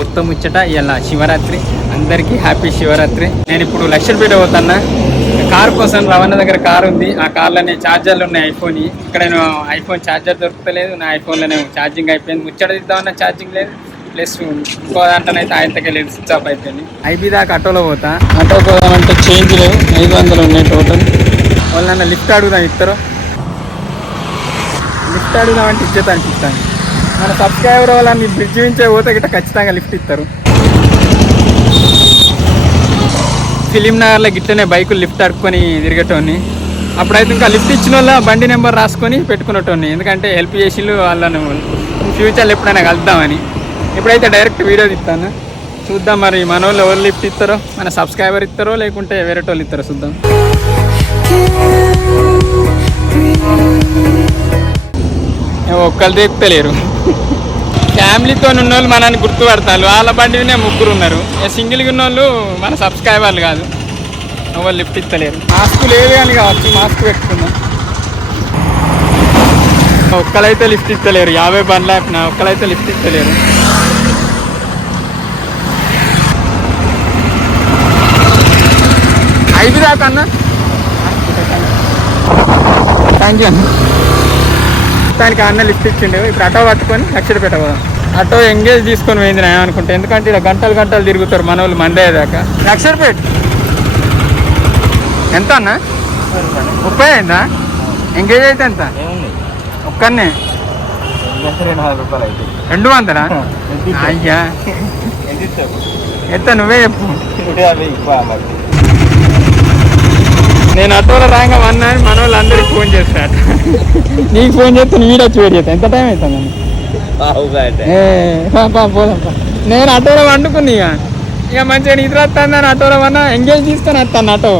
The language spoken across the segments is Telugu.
మొత్తం ముచ్చట ఇలా శివరాత్రి, అందరికీ హ్యాపీ శివరాత్రి. నేను ఇప్పుడు లక్షపేట పోతున్నా. కార్ కోసం రవాణా దగ్గర కార్ ఉంది. ఆ కార్లోనే ఛార్జర్లు ఉన్నాయి ఐఫోన్. ఇక్కడ నేను ఐఫోన్ ఛార్జర్ దొరుకుతలేదు. నా ఐఫోన్లోనే ఛార్జింగ్ అయిపోయింది. ముచ్చట ఇద్దామన్నా ఛార్జింగ్ లేదు, ప్లస్ ఇంకో దాంట్లోనైతే ఆయనకే లేదు, స్విచ్ ఆఫ్ అయిపోయింది. ఐబీ దాకా ఆటోలో పోతా. ఆటో పోదామంటే చేంజ్ లేవు, 500 ఉన్నాయి టోటల్. వాళ్ళన్న లిఫ్ట్ అడుగుదాం, ఇస్తారు. లిఫ్ట్ అడుగుదామంటే ఇచ్చేతా అనిపిస్తాను. మన సబ్స్క్రైబర్ వల్ల మీ బ్రిడ్జ్ నుంచే పోతే గిట్ట ఖచ్చితంగా లిఫ్ట్ ఇస్తారు. ఫిలిం నగర్లో గిట్లనే బైకులు లిఫ్ట్ అడుక్కొని తిరిగేటోని. అప్పుడైతే ఇంకా లిఫ్ట్ ఇచ్చిన వాళ్ళ బండి నెంబర్ రాసుకొని పెట్టుకునేటోని, ఎందుకంటే హెల్ప్ చేసిళ్ళు వాళ్ళను ఫ్యూచర్లో ఎప్పుడైనా కలుద్దామని. ఇప్పుడైతే డైరెక్ట్ వీడియో తీస్తాను, చూద్దాం మరి మన వాళ్ళు ఎవరు లిఫ్ట్ ఇస్తారో. మన సబ్స్క్రైబర్ ఇస్తారో లేకుంటే వేరే వాళ్ళు ఇస్తారో చూద్దాం. ఒక్కరు తీపుతలేరు. ఫ్యామిలీతో ఉన్న వాళ్ళు మనల్ని గుర్తుపడతారు. వాళ్ళ బండినే 3 ఉన్నారు. సింగిల్గా ఉన్న వాళ్ళు మన సబ్స్క్రైబర్లు కాదు, ఎవరు లిఫ్ట్ ఇస్తలేరు. మాస్క్ లేదు కానీ కావచ్చు, మాస్క్ పెట్టుకుందాం. ఒక్కరైతే లిఫ్ట్ ఇస్తలేరు. 50 బండ్లు ఆపినా ఒక్కరైతే లిఫ్ట్ ఇస్తలేరు. ఐదు దాకా అన్న, థ్యాంక్ యూ అన్న. దానికి అన్న లిఫ్ట్ ఇచ్చిండు. ఇప్పుడు ఆటో పట్టుకొని లక్షపేట పోదాం. ఆటో ఎంగేజ్ తీసుకొని పోయింది నేను అనుకుంటా, ఎందుకంటే ఇలా గంటలు గంటలు తిరుగుతారు మన వాళ్ళు మండే దాకా. లక్షపేట ఎంత అన్న? 30 అయిందా? ఎంగేజ్ అయితే ఎంత? ఒక్కనే 200. అయ్యా ఎంత? నువ్వే చెప్పు. నేను ఆటోలో రాగా వన్నా అని మన వాళ్ళు అందరికి ఫోన్ చేస్తాడు. నీకు ఫోన్ చేస్తే వీడియో వచ్చి వెయిట్ చేస్తాను. ఎంత టైం అవుతుంది? పోదాం. నేను ఆటోలో వండుకుని ఇక మంచిగా నిద్ర వస్తాను. అని ఆటోలో వన్నా ఎంగేజ్ తీసుకొని వస్తాను. ఆటో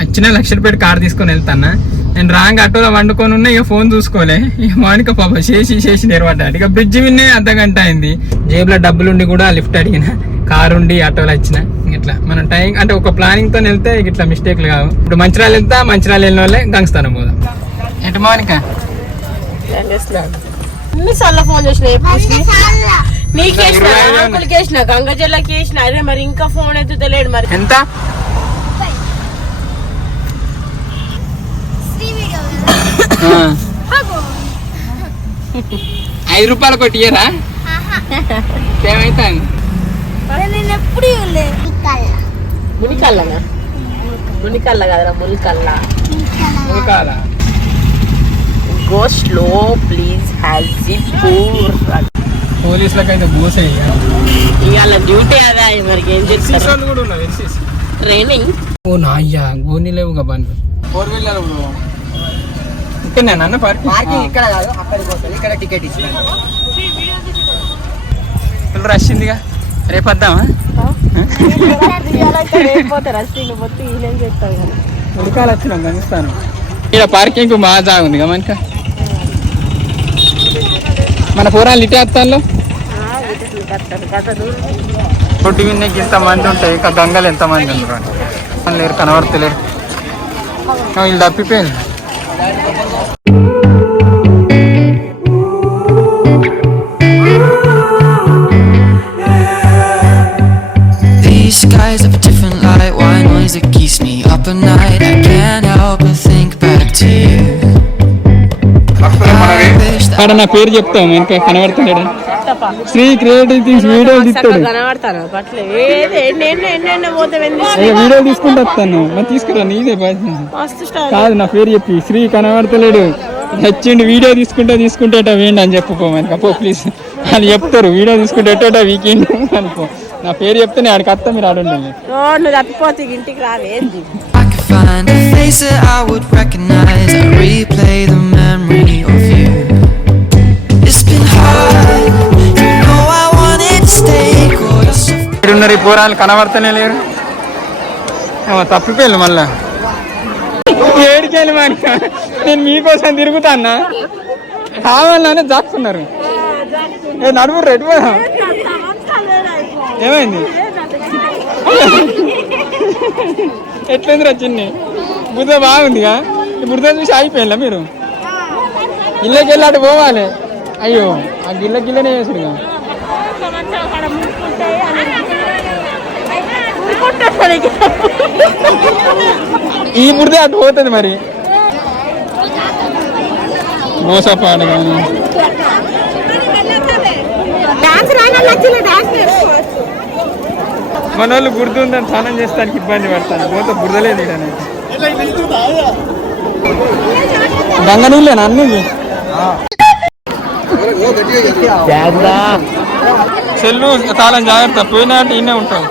వచ్చిన లక్షపేట కార్ తీసుకొని వెళ్తాను. నేను రాంగ్ ఆటోలో వండుకొని ఉన్నా, ఇక ఫోన్ చూసుకోలే. ఇక మౌనిక పాప చేసి నేర్పడ్డాడు. ఇక బ్రిడ్జ్ విన్నే అర్ధగంట అయింది. జేబులో డబ్బులుండి కూడా లిఫ్ట్ అడిగిన, కారు ఉండి ఆటోలో వచ్చిన. ఇట్లా మనం టైం అంటే ఒక ప్లానింగ్తో వెళ్తే ఇట్లా మిస్టేక్లు కావు. ఇప్పుడు మంచిర్యాల వెళ్తా, మంచిర్యాల వెళ్ళిన వాళ్ళే గంగస్థానం పోదాం. ఏంటి మౌనిక? ఫోన్ చేసిన నీకేసిన గంగ జిల్లాకి వేసిన. అదే మరి ఇంకా ఫోన్ అయితే తెలియదు. మరి ఎంత? 5 రూపాయలు కొట్టియరా? ఏమైతే మునికల్లనా? మునికల్ల కదరా, మునికల్ల. Go slow please. పోలీసులకైతే బోసే ఇవాళ డ్యూటీ అదా. మరి ఏం చేస్తారు? ట్రైనింగ్. ఓ నా అయ్యా, గోని లేవుగా బండ్లు. 4 వీలర్ ఇక్కడ అన్న పార్కింగ్ ఇక్కడ కాదు, అక్కడికి వస్తుంది. ఇక్కడ టికెట్ ఇచ్చిన రష్ ఉందిగా. రేపు వద్దామా? ఉడకాలు వచ్చినాం గంగస్థానం. ఇక్కడ పార్కింగ్ బాగా జాగుంది కదా మనక. మన పోరాలు ఇటే వస్తాను. పొడ్డు విన్నకి ఇంతమంది ఉంటాయి, ఇంకా గంగలు ఎంతమంది ఉన్నారు లేరు, కనబడతలేరు. వీళ్ళు తప్పిపోయింది. These skies have a different light, why noise that keeps me up at night. I can't help but think back to you. అక్కడ నా పేరు చెప్తాం, ఇంకా కనబడతలేడు. శ్రీ క్రియేటివ్ థింగ్స్ వీడియో తీస్తాడు. వీడియో తీసుకుంటూ వస్తాను. మరి తీసుకురా, నీదే కాదు. నా పేరు చెప్పి శ్రీ కనబడతలేడు, వచ్చిండు. వీడియో తీసుకుంటే వేయండి అని చెప్పుకోమని అప్పో ప్లీజ్. వాళ్ళు చెప్తారు వీడియో తీసుకుంటే ఎట్టోట వీకెండ్ అనుకో. నా పేరు చెప్తే నేను ఆడికి వస్తా, మీరు ఆడుండండి. ఇంటికి రావేంది? Find a face that I would recognize. I replay the memory of you. It's been hard, you know I wanted to stay close. ఇక్కడున్నారు ఈ పోరాలు కనబడతానే లేరు. తప్పిపోయాను మళ్ళా. ఏడికెళ్ళి మరి నేను మీకోసం తిరుగుతా అన్న. కావాలనే జాక్కున్నారు. నడుము రెడ్డి పోదా. ఏమైంది? ఎట్లయిందిరా చిన్ని? బుద్ధ బాగుందిగా. ఈ బుద్ధ చూసి అయిపోయిందా మీరు? ఇళ్ళకి వెళ్ళి అటు పోవాలి. అయ్యో ఆ గిల్లనే వేసుడుగా ఈ పుడితే అటు పోతుంది మరి మోసపాడు కానీ మన వాళ్ళు గుర్తుందని స్నానం చేస్తానికి ఇబ్బంది పడతాను పోతే బురదలేదు గంగ నీళ్ళేనా అన్ని సెల్లు తాళం జాగ్రత్త పోయినా అంటే ఇన్నే ఉంటాం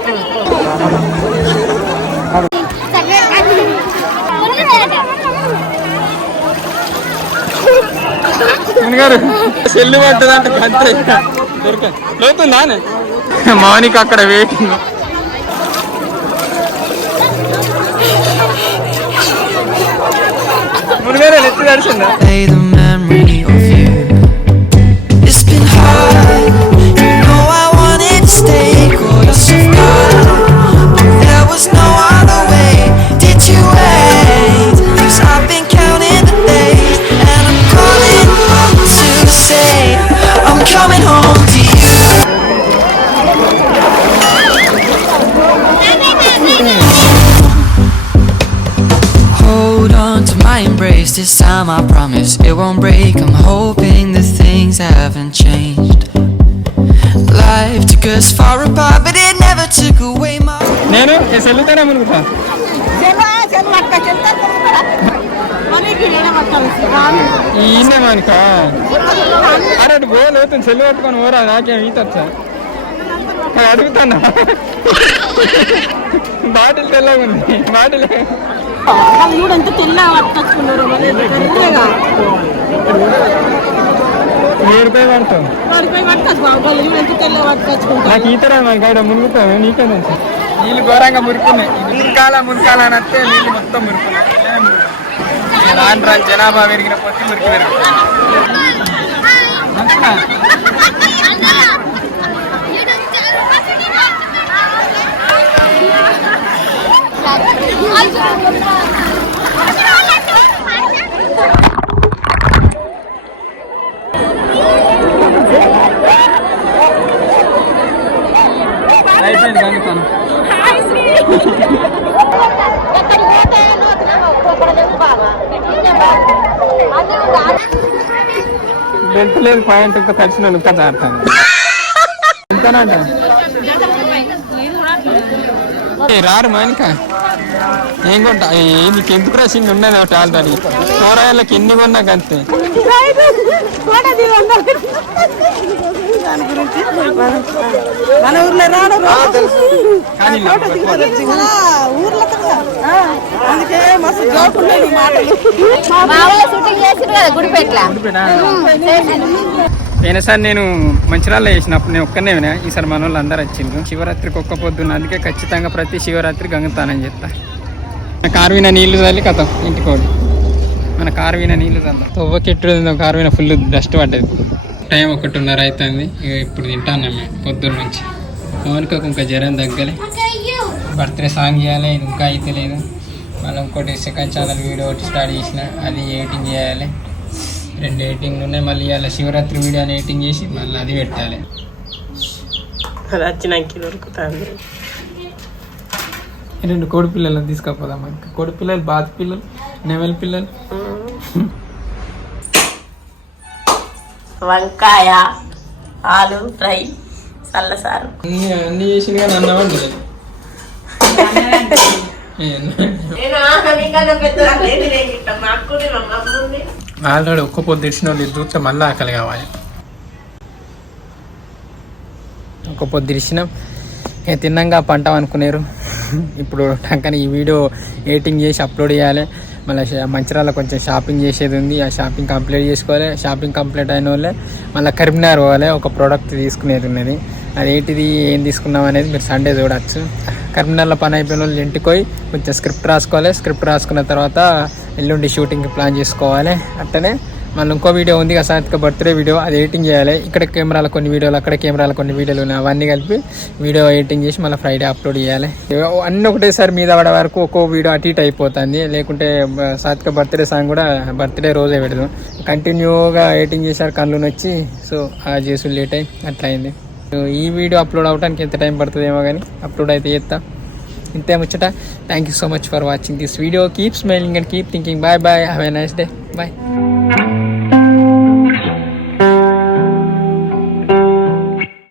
గారు సెల్లు పట్టదంటే అంతే దొరక లోతుందా మౌనికి అక్కడ వెయిటింగ్ మునిగారు ఎత్తి దర్శిందా the memory of you. It's been hard, you know I wanted to stay close to God, but there was no other way. Did you wait? 'Cause I've been counting the days, and I'm calling home to say I'm coming home to you. Hold on to my embrace, this time I promise it won't break. I'm hoping that things haven't changed. Life took us far apart, but it never took away my. నేను సెల్లుతోనే మునుగుతా ఈయనే మనక అరే అటు గోలు అవుతుంది సెల్లు పట్టుకొని పోరా నాకేం ఈతచ్చా అడుగుతానా బాటిల్ తెల్లగా ఉంది బాటిల్ ₹1000 పడతాం నాకు ఈత రాదు మనకి ఆడ మునుగుతాం నీకే తెలుసు నీళ్ళు ఘోరంగా మురుకున్నాయి మునకాల అని వస్తే నీళ్ళు మొత్తం మురుకున్నాయి రాను రాను జనాభా పెరిగిన కొద్ది మురికి పెరుగుతుంది అయిపోయింది కనుక బెల్ట్ లేదు పాయింట్ ఇంకా కలిసిన ఇంకా జారుతాను ఎంతనంట రారు మానిక ఏం కొంటా నీకు ఎందుకు రాసింది ఉన్నది ఒకటి ఆల్రెడీ కూరగాయలకి ఎన్ని కొన్నాక అంతే మన ఊర్లో రాను అందుకే మస్తు జోకున్నాయి పోయినసారి నేను మంచిరాల్లో వేసినప్పుడు నేను ఒక్కనే వినా ఈసారి మన వాళ్ళు అందరూ వచ్చిండ్రు శివరాత్రికి ఒక్క పొద్దున్న అందుకే ఖచ్చితంగా ప్రతి శివరాత్రి గంగుతానని చెప్తా మన కారు విన నీళ్లు చల్లి కథం ఇంటికోడు మన కారు విన నీళ్లు చల్దాం తొవ్వకెట్టు కారు విన ఫుల్ డస్ట్ పడ్డది టైం 1:30 అవుతుంది ఇప్పుడు తింటాను మేము పొద్దున్న నుంచి మౌనికకు ఇంకా జ్వరం తగ్గలే బర్త్డే సాంగ్ చేయాలి ఇది ఇంకా అయితే లేదు మళ్ళీ ఇంకోటి సెకండ్ ఛానల్ వీడియో ఒకటి స్టార్ట్ చేసిన అది ఎడిటింగ్ చేయాలి 2 ఎడిటింగ్లు ఉన్నాయి మళ్ళీ ఇవాళ శివరాత్రి వీడియో అని ఎడిటింగ్ చేసి మళ్ళీ అది పెట్టాలి వచ్చినాకి దొరుకుతుంది 2 కోడి పిల్లలను తీసుకపోదాం మనకి కోడి పిల్లలు బాత్ పిల్లలు నెమలి పిల్లలు వంకాయ ఆలు ఫ్రై చల్లసారు అన్నీ చేసింది కానీ అన్నవండి ఆల్రెడీ ఒక్క పొద్దు తెచ్చిన వాళ్ళు చూస్తే మళ్ళీ ఆకలి కావాలి ఒక్క పొద్దు తెచ్చినాం తిన్నాక పంట అనుకున్నారు ఇప్పుడు టంకని ఈ వీడియో ఎడిటింగ్ చేసి అప్లోడ్ చేయాలి మళ్ళీ మంచిర్యాల కొంచెం షాపింగ్ చేసేది ఉంది ఆ షాపింగ్ కంప్లీట్ చేసుకోవాలి షాపింగ్ కంప్లీట్ అయిన వాళ్ళే మళ్ళీ కరీంనగర్ పోవాలి ఒక ప్రోడక్ట్ తీసుకునేది ఉన్నది అది ఏంటిది ఏం తీసుకున్నాం అనేది మీరు సండే చూడవచ్చు కరీంనగర్లో పని అయిపోయిన వాళ్ళు ఇంటికి పోయి కొంచెం స్క్రిప్ట్ రాసుకోవాలి స్క్రిప్ట్ రాసుకున్న తర్వాత ఎల్లుండి షూటింగ్కి ప్లాన్ చేసుకోవాలి అట్టనే మళ్ళీ ఇంకో వీడియో ఉంది కదా సాత్విక బర్త్డే వీడియో, అది ఎడిటింగ్ చేయాలి. ఇక్కడ కెమెరాల కొన్ని వీడియోలు, అక్కడ కెమెరాల కొన్ని వీడియోలు ఉన్నాయి, అవన్నీ కలిపి వీడియో ఎడిటింగ్ చేసి మళ్ళీ ఫ్రైడే అప్లోడ్ చేయాలి. అన్నీ ఒకటేసారి మీద పడే వరకు ఒక్కో వీడియో అటు ఇటు అయిపోతుంది. లేకుంటే సాత్విక బర్త్డే సాంగ్ కూడా బర్త్డే రోజే పెడదాం. కంటిన్యూగా ఎడిటింగ్ చేశారు, కళ్ళు నొచ్చి, సో అలా చేసి లేట్ అయ్యి అట్లా అయింది. ఈ వీడియో అప్లోడ్ అవడానికి ఎంత టైం పడుతుందేమో కానీ అప్లోడ్ అయితే చేస్తా. ఇంతే ముచ్చట. Thank you so much for watching this video. Keep smiling and keep thinking. Bye bye. Have a nice day. Bye.